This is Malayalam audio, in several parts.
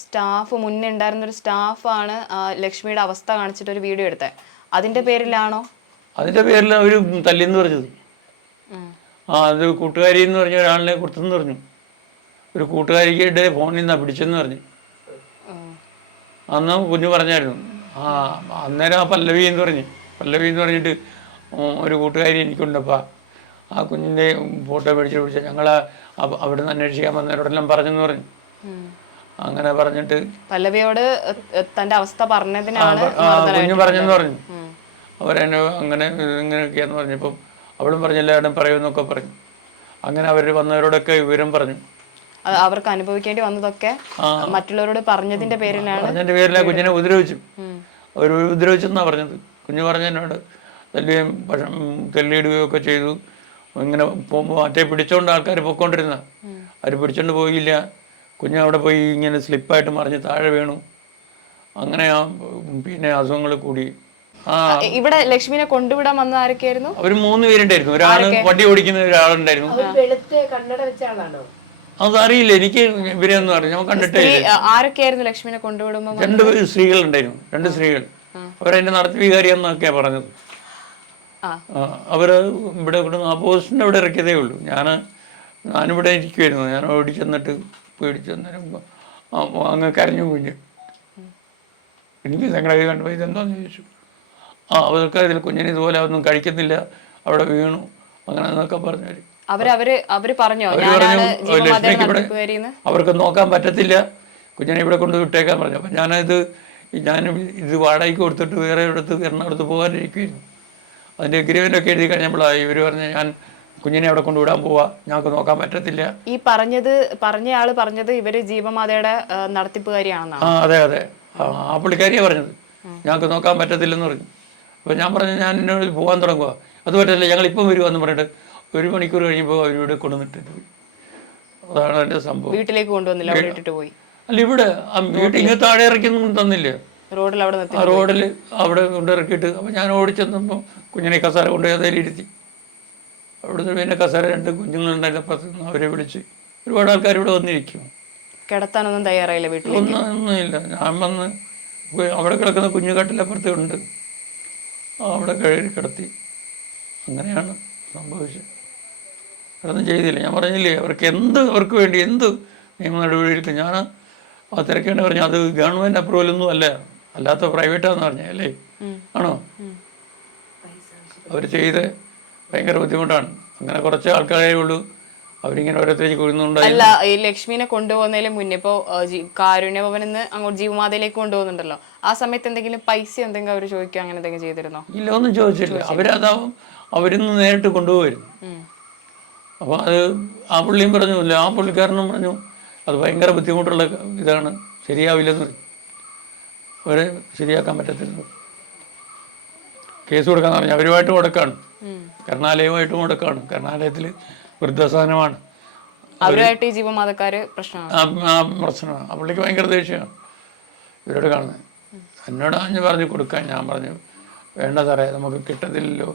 സ്റ്റാഫ് മുന്നേ ഉണ്ടായിരുന്നൊരു സ്റ്റാഫാണ് ലക്ഷ്മിയുടെ അവസ്ഥ കാണിച്ചിട്ട് ഒരു വീഡിയോ എടുത്തത്. അതിന്റെ പേരിലാണോ? അതിന്റെ പേരിൽ അവർ തല്ലിന്ന് പറഞ്ഞത്. അത് കൂട്ടുകാരി എന്ന് പറഞ്ഞ ഒരാളിനെ കൊടുത്തെന്ന് പറഞ്ഞു. ഒരു കൂട്ടുകാരിയുടെ ഫോണിൽ നിന്നാണ് പിടിച്ചെന്ന് പറഞ്ഞു. അന്ന് കുഞ്ഞു പറഞ്ഞായിരുന്നു. അന്നേരം ആ പല്ലവി എന്ന് പറഞ്ഞിട്ട് ഒരു കൂട്ടുകാരി എനിക്കുണ്ടപ്പാ, ആ കുഞ്ഞിൻ്റെ ഫോട്ടോ പിടിച്ചാൽ ഞങ്ങൾ അവിടെ നിന്ന് അന്വേഷിക്കാൻ വന്നവരോടെല്ലാം പറഞ്ഞെന്ന് പറഞ്ഞു. അങ്ങനെ പറഞ്ഞിട്ട് പല്ലവിയോട് തന്റെ അവസ്ഥ പറഞ്ഞതിനാണ് കുഞ്ഞു പറഞ്ഞെന്ന് പറഞ്ഞു. അവരെന്നെ അങ്ങനെ ഇങ്ങനെയൊക്കെയാന്ന് പറഞ്ഞപ്പം അവളും പറഞ്ഞ എല്ലാവരും പറയുമെന്നൊക്കെ പറഞ്ഞു. അങ്ങനെ അവർ വന്നവരോടൊക്കെ വിവരം പറഞ്ഞു. അവർക്ക് അനുഭവിക്കേണ്ടി വന്നതൊക്കെ മറ്റുള്ളവരോട് പറഞ്ഞതിന്റെ പേരിലാണ് കുഞ്ഞിനെ ഉപദ്രവിച്ചു. അവർ ഉപദ്രവിച്ചെന്നാണ് പറഞ്ഞത്. കുഞ്ഞു പറഞ്ഞതിനോട് തല്ലുകയും തെല്ലിയിടുകയും ഒക്കെ ചെയ്തു. ഇങ്ങനെ പോകുമ്പോൾ മറ്റേ പിടിച്ചോണ്ട് ആൾക്കാർ പൊയ്ക്കൊണ്ടിരുന്ന അവർ പിടിച്ചോണ്ട് പോയില്ല. കുഞ്ഞ് അവിടെ പോയി ഇങ്ങനെ സ്ലിപ്പായിട്ട് മറിഞ്ഞ് താഴെ വീണു. അങ്ങനെ പിന്നെ അസുഖങ്ങൾ കൂടി. ഇവിടെ ലക്ഷ്മിനെ കൊണ്ടുവിടാൻ വന്ന ആരൊക്കെയായിരുന്നു? അവർ 3 പേരുണ്ടായിരുന്നു. ഒരാൾ വണ്ടി ഓടിക്കുന്ന ഒരാളുണ്ടായിരുന്നു. അതറിയില്ല എനിക്ക്, ഇവരെ ഒന്നും അറിയില്ല, ഞാൻ കണ്ടിട്ടേ. ആരൊക്കെയായിരുന്നു ലക്ഷ്മിനെ കൊണ്ടുവിടുമ്പോൾ? 2 സ്ത്രീകളുണ്ടായിരുന്നു. 2 സ്ത്രീകൾ. അവരെന്റെ നടത്തി വികാരിയെന്നൊക്കെയാ പറഞ്ഞത്. അവര് ഇവിടെ പോസ്റ്റിന്റെ അവിടെ ഇറക്കിയതേ ഉള്ളൂ. ഞാനിവിടെ ഇരിക്കുമായിരുന്നു. ഞാൻ ഓടി ചെന്നിട്ട് പേടിച്ചെന്നേരം അങ്ങ് കരഞ്ഞു കുഞ്ഞ്. എനിക്ക് സംഘടന കണ്ടുപോയി ഇതെന്താന്ന് ചോദിച്ചു. അവർക്ക് ഇതിൽ കുഞ്ഞിന് ഇതുപോലെ ഒന്നും കഴിക്കുന്നില്ല, അവിടെ വീണു അങ്ങനെ എന്നൊക്കെ പറഞ്ഞു. ലക്ഷ്മിക്ക് ഇവിടെ അവർക്ക് നോക്കാൻ പറ്റത്തില്ല, കുഞ്ഞിനെ ഇവിടെ കൊണ്ട് വിട്ടേക്കാൻ പറഞ്ഞു. അപ്പം ഞാൻ ഇത് വാടകയ്ക്ക് കൊടുത്തിട്ട് വേറെ ഇടത്ത് എറണാകുളത്ത് പോകാനിരിക്കുമായിരുന്നു. അതിൻ്റെ എഗ്രിമെൻ്റൊക്കെ എഴുതി കഴിഞ്ഞപ്പോഴാണ് ഇവർ പറഞ്ഞ് ഞാൻ കുഞ്ഞിനെ അവിടെ കൊണ്ടുവിടാൻ പോവാ, ഞങ്ങൾക്ക് നോക്കാൻ പറ്റത്തില്ല. ഈ പറഞ്ഞയാള് പറഞ്ഞത് ഇവര് ജീവമാതയുടെ നടത്തിപ്പുകാരിയാണെന്നാണ്. അതെ ആ പുള്ളിക്കാരിയാണ് പറഞ്ഞത്. ഞങ്ങൾക്ക് നോക്കാൻ പറ്റത്തില്ലെന്ന് പറഞ്ഞു. അപ്പോൾ ഞാൻ പറഞ്ഞു ഞാൻ എന്നോട് പോകാൻ തുടങ്ങുക. അത് പറ്റില്ല, ഞങ്ങളിപ്പം വരുവാന്ന് പറഞ്ഞിട്ട് 1 മണിക്കൂർ കഴിഞ്ഞപ്പോൾ അവരിവിടെ കൊണ്ടുവന്നിട്ട് പോയി. അതാണ് എൻ്റെ സംഭവം. വീട്ടിലേക്ക് കൊണ്ടുവന്നില്ല, പോയി. അല്ല, ഇവിടെ വീട്ടിൽ താഴെ ഇറക്കിയൊന്നും തന്നില്ല. റോഡിൽ അവിടെ കൊണ്ടിറക്കിയിട്ട് അപ്പം ഞാൻ ഓടിച്ചെന്നപ്പോൾ കുഞ്ഞിനെ കസാര കൊണ്ടുപോയി അതിലിരുത്തി. അവിടുന്ന് പിന്നെ കസാര 2 കുഞ്ഞുങ്ങളുണ്ടായിരുന്ന അപ്പുറത്ത് അവരെ വിളിച്ച് ഒരുപാട് ആൾക്കാർ ഇവിടെ വന്നിരിക്കും. കിടത്താനൊന്നും തയ്യാറായില്ല വീട്ടിൽ? ഒന്നുമില്ല. ഞാൻ വന്ന് അവിടെ കിടക്കുന്ന കുഞ്ഞുകാട്ടിലപ്പുറത്ത് ഉണ്ട്, അവിടെ കിടത്തി. അങ്ങനെയാണ് സംഭവിച്ചത്. അതൊന്നും ചെയ്തില്ല. ഞാൻ പറഞ്ഞില്ലേ, അവർക്ക് വേണ്ടി എന്ത് നിയമ നടപടിയെടുക്കും. ഞാൻ തിരക്കേണ്ട പറഞ്ഞു. അത് ഗവൺമെൻറ് അപ്രൂവലൊന്നും അല്ലാത്ത പ്രൈവറ്റാന്ന് പറഞ്ഞ അല്ലേ? ആണോ? അവർ ചെയ്ത് ഭയങ്കര ബുദ്ധിമുട്ടാണ്. അങ്ങനെ കുറച്ച് ആൾക്കാരേ ഉള്ളൂ അവരിങ്ങനെ ഓരോരുത്തർക്ക് കൊള്ളുന്നുണ്ടായി. അല്ല, ഈ ലക്ഷ്മിനെ കൊണ്ടുപോകുന്നതിന് മുന്നേ ഇപ്പോൾ കാരുണ്യഭവനിൽ നിന്ന് അങ്ങോട്ട് ജീവമാതയിലേക്ക് കൊണ്ടുപോകുന്നുണ്ടല്ലോ, ആ സമയത്ത് എന്തെങ്കിലും പൈസ എന്തെങ്കിലും അവർ ചോദിക്കുക അങ്ങനെ എന്തെങ്കിലും ചെയ്തിരുന്നോ? ഇല്ല, ഒന്നും ചോദിച്ചില്ല. അവരിന്ന് നേരിട്ട് കൊണ്ടുപോയിരുന്നു. അപ്പോൾ അത് ആ പുള്ളിയും പറഞ്ഞില്ല, ആ പുള്ളിക്കാരനും പറഞ്ഞു അത് ഭയങ്കര ബുദ്ധിമുട്ടുള്ള ഇതാണ്, ശരിയാവില്ലെന്ന് പറഞ്ഞു. അവരെ ശരിയാക്കാൻ പറ്റത്തില്ല, കേസ് കൊടുക്കാന്ന് പറഞ്ഞു. അവരുമായിട്ട് മുടക്കാണ്, കരുണാലയവുമായിട്ട് മുടക്കാണ്. കരുണാലയത്തിൽ വൃദ്ധസാധനമാണ്, അവരുമായിട്ട് ഈ ജീവമാതക്കാര് പ്രശ്നമാണ്. ആ പുള്ളിക്ക് ഭയങ്കര ദേഷ്യമാണ് ഇവരോട് കാണുന്നത്. എന്നോട് പറഞ്ഞു കൊടുക്കാൻ. ഞാൻ പറഞ്ഞു വേണ്ട സാറേ, നമുക്ക് കിട്ടത്തില്ലല്ലോ.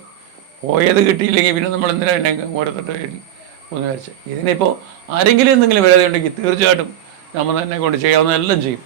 പോയത് കിട്ടിയില്ലെങ്കിൽ പിന്നെ നമ്മൾ എന്തിനാ എന്നെ ഓരോരുത്തരുടെ പേരിൽ ഒന്ന് വിചാരിച്ച്. ഇതിനിപ്പോൾ ആരെങ്കിലും എന്തെങ്കിലും വരാതെ ഉണ്ടെങ്കിൽ തീർച്ചയായിട്ടും നമ്മൾ തന്നെ കൊണ്ട് ചെയ്യാവുന്നതെല്ലാം ചെയ്യും.